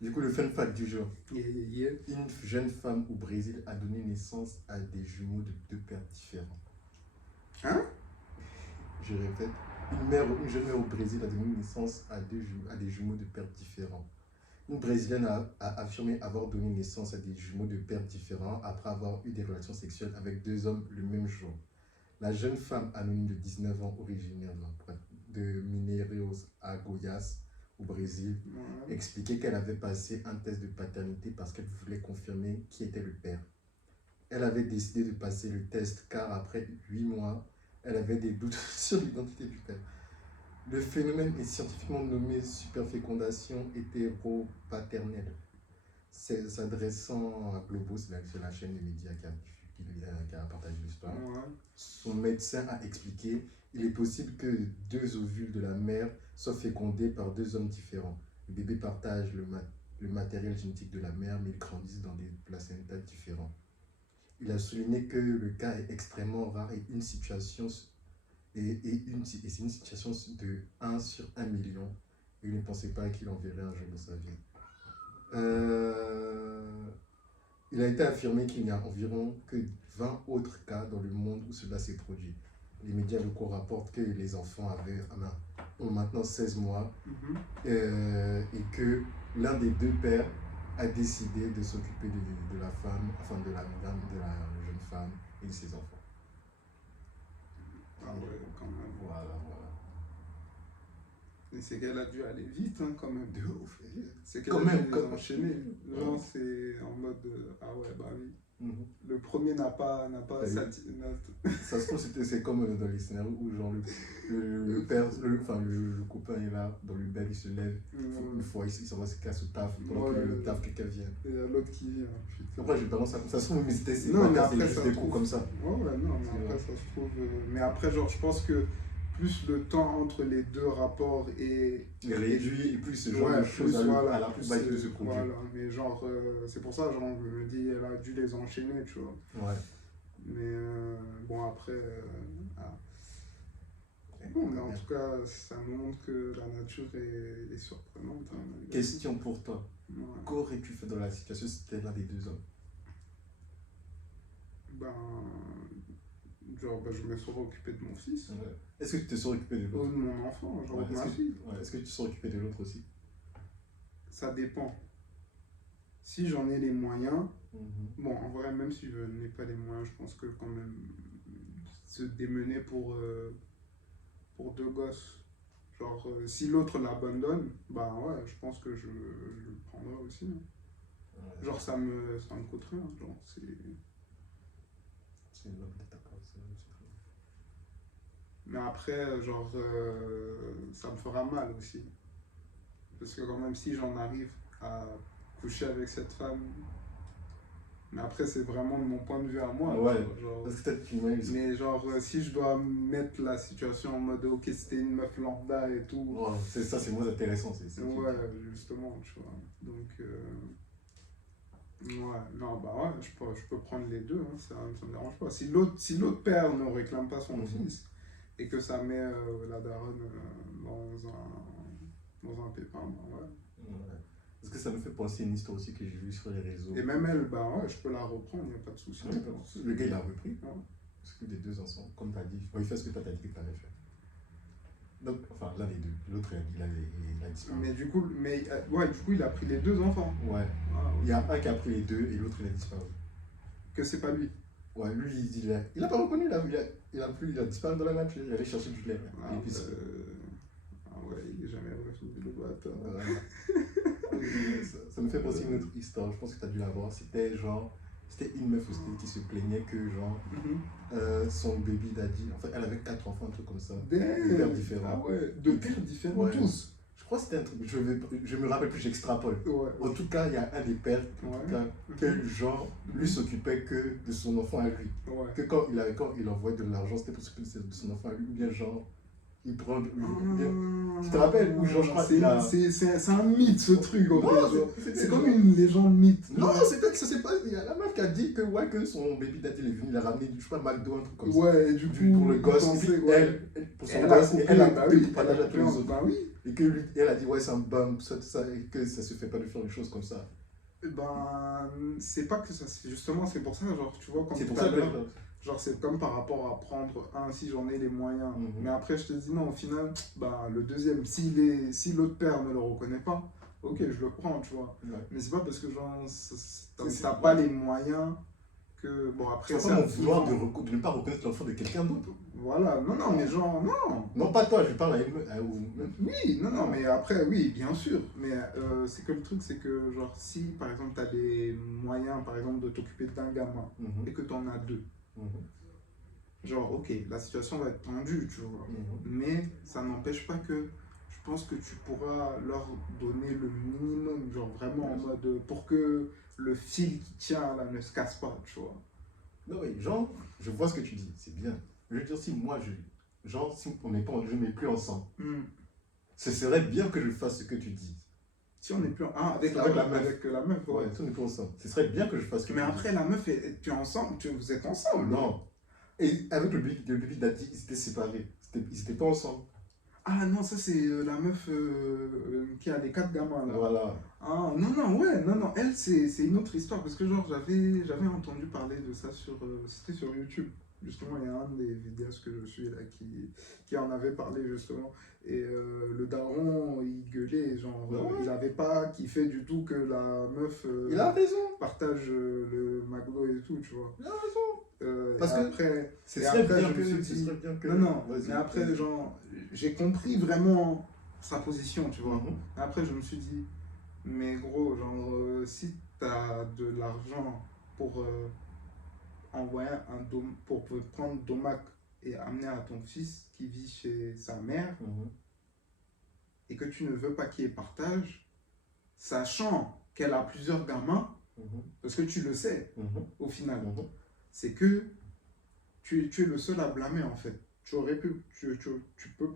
Du coup, le fun fact du jour. Yeah. Une jeune femme au Brésil a donné naissance à des jumeaux de deux pères différents. Hein? Je répète, une jeune mère au Brésil a donné naissance à des jumeaux de pères différents. Une Brésilienne a affirmé avoir donné naissance à des jumeaux de pères différents après avoir eu des relations sexuelles avec deux hommes le même jour. La jeune femme anonyme de 19 ans, originaire de Mineiros à Goiás, au Brésil, Ouais. expliquait qu'elle avait passé un test de paternité parce qu'elle voulait confirmer qui était le père. Elle avait décidé de passer le test car après 8 mois, elle avait des doutes sur l'identité du père. Le phénomène est scientifiquement nommé superfécondation hétéropaternelle. S'adressant à Globos, c'est la chaîne de médias qui a partagé l'histoire, Ouais. son médecin a expliqué il est possible que deux ovules de la mère soient fécondés par deux hommes différents. Le bébé partage le matériel génétique de la mère, mais ils grandissent dans des placentas différents. Il a souligné que le cas est extrêmement rare et c'est une situation de 1 sur 1 million. Il ne pensait pas qu'il en verrait un jour de sa vie. Il a été affirmé qu'il n'y a environ que 20 autres cas dans le monde où cela s'est produit. Les médias locaux rapportent que les enfants ont maintenant 16 mois et que l'un des deux pères a décidé de s'occuper de la femme, enfin de la jeune femme et de ses enfants. Ah ouais, quand même. Voilà. Et c'est qu'elle a dû aller vite, hein, quand même. De ouf. C'est qu'elle Quand a même, dû les quand enchaîner. même. Genre, c'est en mode ah ouais, bah oui. Mhm. Le premier n'a pas Ça se trouve, c'est comme dans les scénarios où genre le père, le copain est là, dans le bed, il se lève, une fois il s'en va se casse au taf, pendant que le taf, quelqu'un vient. Il y a l'autre qui vient. Après, j'ai balance ça comme ça. Ça se trouve, mais c'est Non, mais pas après, juste ça des se coups trouve. comme ça. Ouais, non, mais après, ça se trouve. Mais après, genre, je pense que plus le temps entre les deux rapports est réduit, et plus ce genre ouais, de choses voilà, à la plus bas de se produire. Voilà, mais genre, c'est pour ça, genre, je me dis, elle a dû les enchaîner, tu vois. Ouais. Mais bon, après. Bon, mais en tout cas, ça nous montre que la nature est surprenante. Hein, Question pour toi. Ouais. Qu'aurais-tu fait dans la situation si c'était l'un des deux hommes? Ben. Genre, je me serais occupé de mon fils. Ouais. Est-ce que tu te serais occupé de Ou l'autre? de mon enfant, genre de ma fille. Est-ce que tu te serais occupé de l'autre aussi? Ça dépend. Si j'en ai les moyens, Mm-hmm. bon, en vrai, même si je n'ai pas les moyens, je pense que quand même se démener pour deux gosses. Genre, si l'autre l'abandonne, bah ouais, je pense que je le prendrai aussi. Hein. Ouais. Genre, ça me coûte rien. Genre, c'est une bonne tête à part, mais après, genre, ça me fera mal aussi. Parce que quand même, si j'en arrive à coucher avec cette femme, mais après, c'est vraiment de mon point de vue à moi. Ouais, genre, parce que peut-être qu'il m'a mais genre, si je dois mettre la situation en mode, ok, c'était une meuf lambda et tout. Ouais, c'est moins intéressant. Ouais, justement, tu vois. Donc, ouais, non, bah ouais, je peux prendre les deux, hein, ça me dérange pas. Si l'autre père ne réclame pas son fils et que ça met la daronne dans un pépin, bah ouais. Parce que ça me fait penser à une histoire aussi que j'ai vue sur les réseaux. Et même elle, bah ouais, je peux la reprendre, il n'y a pas de souci. Ouais, le gars il a repris. Ouais. Parce que des deux ensemble, comme tu as dit, il fait ce que toi t'as dit que tu avais fait. Donc, enfin, l'un des deux. L'autre, il a disparu. Mais du coup, il a pris les deux enfants. Ouais. Ah, il y a un qui a pris les deux et l'autre il a disparu. Que c'est pas lui. Ouais, lui il a pas reconnu, il a disparu dans la nature, il allait chercher du lait. Ah, et puis ouais, il est jamais revenu le bâtard. Ça me fait penser à une autre histoire, je pense que tu as dû la voir. C'était une meuf aussi qui se plaignait que son baby daddy, en fait elle avait 4 enfants, un truc comme ça. De pères différents. Ah ouais, de pères différents, ouais. tous. Je crois que c'était un truc, je me rappelle plus, j'extrapole. Ouais. En tout cas, il y a un des pères que lui s'occupait que de son enfant à lui. Ouais. Que quand il envoyait de l'argent, c'était pour s'occuper de son enfant à lui, ou bien genre, il prend. Tu te rappelles où genre, je crois qu'il a. C'est un mythe ce truc en Non, fait. Genre. C'est comme une légende mythe. Non, c'est peut-être que ça s'est pas. Il y a la meuf qui a dit que, ouais, que son baby daddy il est venu, il a ramené, je sais pas, McDo, un truc comme ça. Ouais, et du coup, Pour le gosse, et pensait, puis ouais. pour son Elle gosse, a et elle a bah coupé oui, pour partager à tous les autres. bah oui. Et que lui, elle a dit, ouais, c'est un bum, tout ça, et que ça se fait pas de faire des choses comme ça. Ben, c'est pas que ça, justement, c'est pour ça, genre, tu vois, comme C'est tout pour à ça que. l'heure, genre, c'est comme par rapport à prendre un si j'en ai les moyens. Mais après, je te dis non, au final, bah, le deuxième, si l'autre père ne le reconnaît pas, ok, je le prends, tu vois. Ouais. Mais c'est pas parce que, genre, C'est- t'as pas les moyens que, bon, après, C'est pas mon ça, vouloir de ne pas reconnaître l'enfant de quelqu'un d'autre. voilà, non, mais genre, non. Non, pas toi, je parle à une. Oui, non, mais après, oui, bien sûr. Mais c'est que le truc, c'est que, genre, si par exemple, tu as les moyens, par exemple, de t'occuper d'un gamin et que tu en as deux, genre, ok, la situation va être tendue, tu vois. Mais ça n'empêche pas que je pense que tu pourras leur donner le minimum, genre, vraiment en mode pour que le fil qui tient là ne se casse pas, tu vois. Non, mais genre, je vois ce que tu dis, c'est bien. Je veux dire, si moi, genre, si on n'est pas, je ne mets plus ensemble, ce serait bien que je fasse ce que tu dis. Si on n'est plus avec Avec la la meuf. avec la meuf, ouais. Ouais, si on n'est plus ensemble, ce serait bien que je fasse ce que Mais tu après, la meuf, tu es ensemble, vous êtes ensemble. dis. Non. Et avec le baby daddy, ils étaient séparés. Ils n'étaient pas ensemble. Ah non, ça c'est la meuf qui a les 4 gamins là. Voilà. Ah non, ouais, non, elle c'est une autre histoire parce que genre j'avais entendu parler de ça c'était sur YouTube. Justement, il y a un des vidéastes que je suis là qui en avait parlé justement. Et le daron, il gueulait, genre, Ouais. il avait pas kiffé du tout que la meuf Il a raison. partage le McDo et tout, tu vois. Il a raison. Parce Et que après, Ce et serait après, bien je me suis que. Ce dit, serait bien que. non, Vas-y, mais après, vas-y. genre, j'ai compris vraiment sa position, tu vois. Mhm. Après, je me suis dit, mais gros, genre, si t'as de l'argent pour envoyer pour prendre Domac et amener à ton fils qui vit chez sa mère Mhm. et que tu ne veux pas qu'il y ait partage, sachant qu'elle a plusieurs gamins, Mhm. parce que tu le sais Mhm. au final, Mhm. c'est que tu es le seul à blâmer en fait. Tu aurais pu,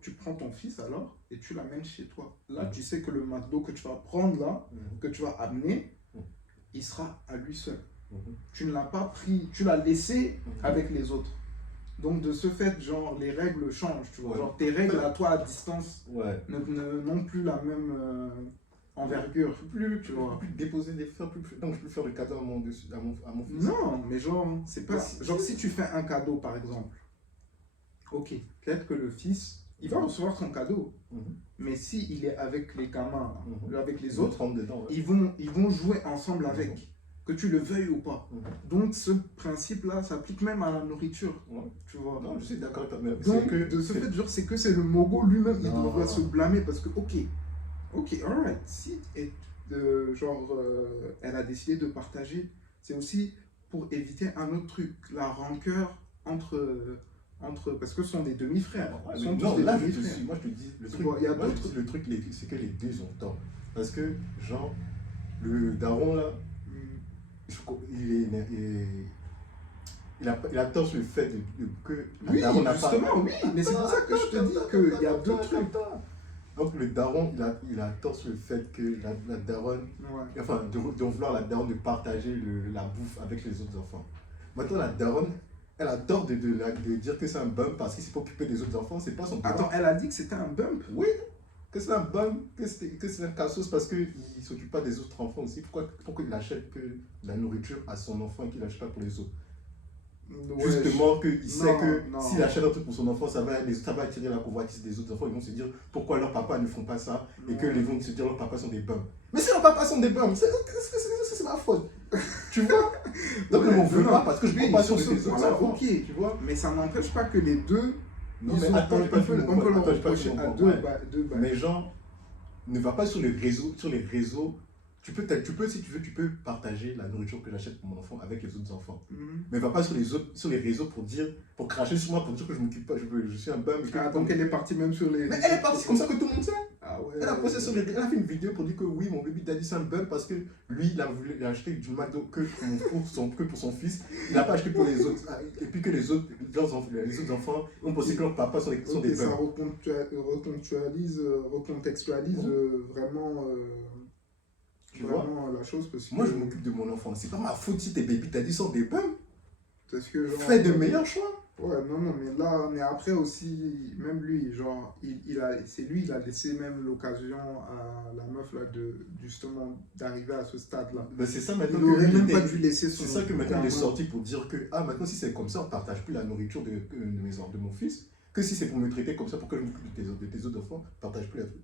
tu prends ton fils alors et tu l'amènes chez toi. Là, tu sais que le McDo que tu vas prendre là, Mhm. que tu vas amener, Mhm. il sera à lui seul. Mhm. Tu ne l'as pas pris, tu l'as laissé Mhm. avec les autres. Donc de ce fait, genre, les règles changent, tu vois. Ouais. Genre, tes règles à toi à distance Ouais. n'ont plus la même envergure. Tu vois. Plus déposer des fleurs, donc je peux faire le cadeau à mon fils. Non, mais genre, c'est pas. Mais Genre, si tu fais un cadeau, par exemple, ok, peut-être que le fils, il va recevoir son cadeau. Mhm. Mais si il est avec les gamins, Mhm. avec les Ils vont autres, prendre dedans. Ouais. ils vont jouer ensemble avec, Mhm. que tu le veuilles ou pas. Mhm. Donc, ce principe-là s'applique même à la nourriture, Ouais. tu vois. Non, je suis d'accord avec toi. Mais Donc, c'est que. de ce fait, genre, c'est que c'est le Mogo lui-même, il Non. devrait se blâmer parce que, ok, alright, si genre, elle a décidé de partager, c'est aussi pour éviter un autre truc, la rancœur entre parce que ce sont des demi-frères. Ouais, Ce sont mais tous non, des là, je te demi-frères. suis. Moi, je te dis, le Tu truc, vois, il y a moi, je d'autres- dis le truc, c'est que les deux ont tort. Parce que, genre, le daron, là, il a tort sur le fait que la Oui, daronne n'a pas. justement, oui, mais c'est pour ça que je te dis qu'il y a deux trucs. Donc, le daron, il a tort sur le fait que la daronne, Ouais. enfin, de vouloir la daronne de partager la bouffe avec les autres enfants. Maintenant, la daronne, elle a tort de dire que c'est un bum parce qu'il s'est pas occupé des autres enfants, c'est pas son droit. Attends, elle a dit que c'était un bump. Oui, que c'est un bum, que c'est un cassos parce qu'il ne s'occupe pas des autres enfants aussi. Pourquoi il achète que la nourriture à son enfant et qu'il n'achète pas pour les autres? Ouais, Justement, qu'il sait que non. s'il achète un truc pour son enfant, ça va attirer la convoitise des autres enfants. Ils vont se dire pourquoi leurs papas ne font pas ça et que les vont se dire leurs papas sont des bums. Mais si leurs papas sont des bums, c'est ma faute. Tu vois? Donc Ouais, ne m'en veux non, pas parce que je ne prends pas sur ce les autres point-là, enfants. ok. Tu vois? Mais ça n'empêche pas que les deux, Non, ils mais ont- attends, on peut leur attends, reprocher à deux balles. Mais genre, ne va pas sur les réseaux. Tu peux, si tu veux, tu peux partager la nourriture que j'achète pour mon enfant avec les autres enfants. Mhm. Mais va pas sur les réseaux pour cracher sur moi, pour dire que je m'occupe pas, je suis un bum. Ah, donc elle est partie même sur les. Mais elle est partie, c'est comme ça que tout le monde sait. Ah Ah ouais. Elle a posté sur elle a fait une vidéo pour dire que oui, mon baby daddy c'est un bum parce que lui, il a voulu il a acheté du McDo que pour son fils. Il n'a pas acheté pour les autres. Et puis que les autres enfants ont pensé que leurs papas sont Ok, des ça bums. recontextualise vraiment, Tu vois? vraiment la chose parce Moi, que, je m'occupe de mon enfant. C'est pas ma faute si tes baby daddy sont des bums. parce que genre, Fais de meilleurs choix. ouais, non, non, mais là, mais après aussi, même lui, genre, c'est lui, il a laissé même l'occasion à la meuf là justement d'arriver à ce stade-là. Ben, c'est ça maintenant Il que aurait lui, même il pas était- dû laisser son. C'est ça que maintenant il est gamin. sorti pour dire que ah maintenant si c'est comme ça on partage plus la nourriture de mon fils que si c'est pour me traiter comme ça pour que je m'occupe de tes autres enfants partage plus la truc.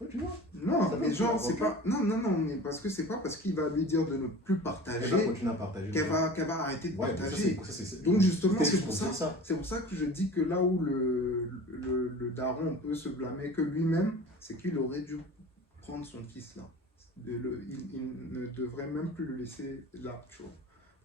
Ouais, tu vois. Non, Ça mais va, genre, ok. c'est pas. Non, non, non, mais parce que c'est pas parce qu'il va lui dire de ne plus Elle va partager continuer à partager. qu'elle va arrêter de Ouais, mais partager. c'est- Donc justement, c'était c'est juste pour dire ça. C'est pour ça que je dis que là où le daron peut se blâmer que lui-même, c'est qu'il aurait dû prendre son fils là. Il ne devrait même plus le laisser là, tu vois.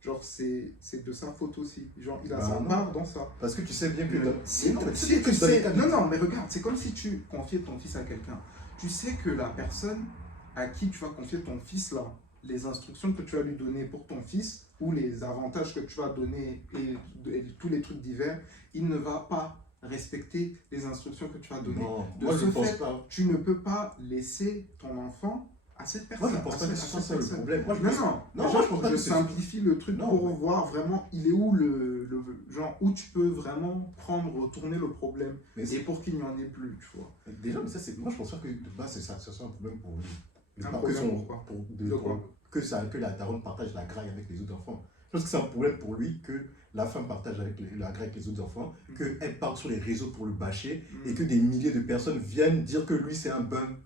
Genre, c'est de sa faute aussi. Genre, il a Bah sa non. part dans ça. Parce que tu sais bien que Mais dans- si, non, mais si sais que tu dans les sais, cas de- non, non, mais regarde, c'est comme si tu confiais ton fils à quelqu'un. Tu sais que la personne à qui tu vas confier ton fils là, les instructions que tu vas lui donner pour ton fils ou les avantages que tu vas donner et tous les trucs divers, il ne va pas respecter les instructions que tu vas donner. Non, De moi ce je pense fait, pas. tu ne peux pas laisser ton enfant à cette personne. Moi je pense à pas que cette- ce à soit cette ça le personne. problème. Moi je Non, pense non, non, genre, moi je pense pas je que c'est simplifie le truc non, pour voir vraiment il est où genre où tu peux vraiment retourner le problème mais et pour qu'il n'y en ait plus, tu vois. déjà, mais ça, c'est, moi, je pense pas que de base, c'est ça, ça soit un problème pour lui. Mais Un pas problème que, pourquoi De pour- quoi que la daronne partage la graille avec les autres enfants. Je pense que c'est un problème pour lui que la femme partage la graille avec les autres enfants, qu'elle parle sur les réseaux pour le bâcher et que des milliers de personnes viennent dire que lui, c'est un bum.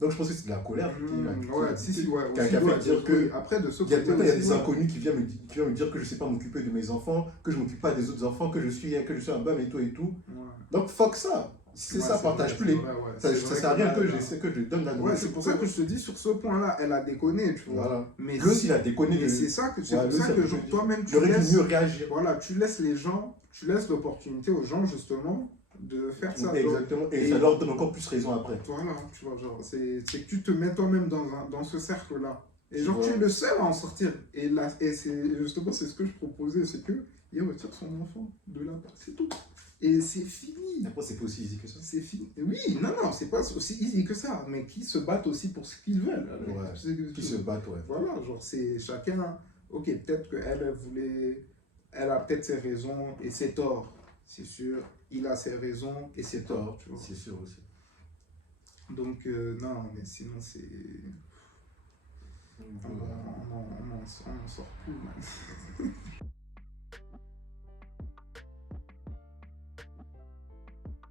Donc, je pense que c'est de la colère. Ouais, si, ouais. Qui a aussi, fait ouais, dire que oui, après, de ce il y a, côté maintenant, il y a aussi, des ouais. inconnus qui viennent me dire que je ne sais pas m'occuper de mes enfants, que je ne m'occupe pas des autres enfants, que je suis un bum et tout et tout. Ouais. Donc, fuck ça. Si c'est Ouais, ça, c'est partage vrai, plus les. c'est vrai, ouais. Ça C'est vrai sert à rien que là, je donne la ouais, nourriture. c'est pour ça que je te dis, sur ce point-là, elle a déconné, tu vois. Voilà. Mais Lui aussi, il a déconné mais de. c'est ça que, c'est Ouais, pour lui, ça ça que peut genre, dire. toi-même, Il aurait dû mieux réagir. voilà, tu laisses les gens, tu laisses l'opportunité aux gens, justement, de faire ça. Genre. Exactement. Et ça leur donne encore plus raison après. Voilà, tu vois, genre, c'est que tu te mets toi-même dans ce cercle-là. Et Tu genre, vois. tu es le seul à en sortir. Et là, et c'est justement, c'est ce que je proposais, c'est que il retire son enfant de là, c'est tout. Et c'est fini. Après, c'est pas aussi easy que ça. C'est fini. Oui, non, non, c'est pas aussi easy que ça, mais qui se battent aussi pour ce qu'ils veulent. Ouais. Qui se battent, ouais. Voilà, genre, c'est chacun. Ok, peut-être qu'elle voulait. Elle a peut-être ses raisons et ses torts, c'est sûr. Il a ses raisons et ses torts, tu vois. C'est sûr aussi. Donc, non, mais sinon, c'est. On n'en sort plus, man.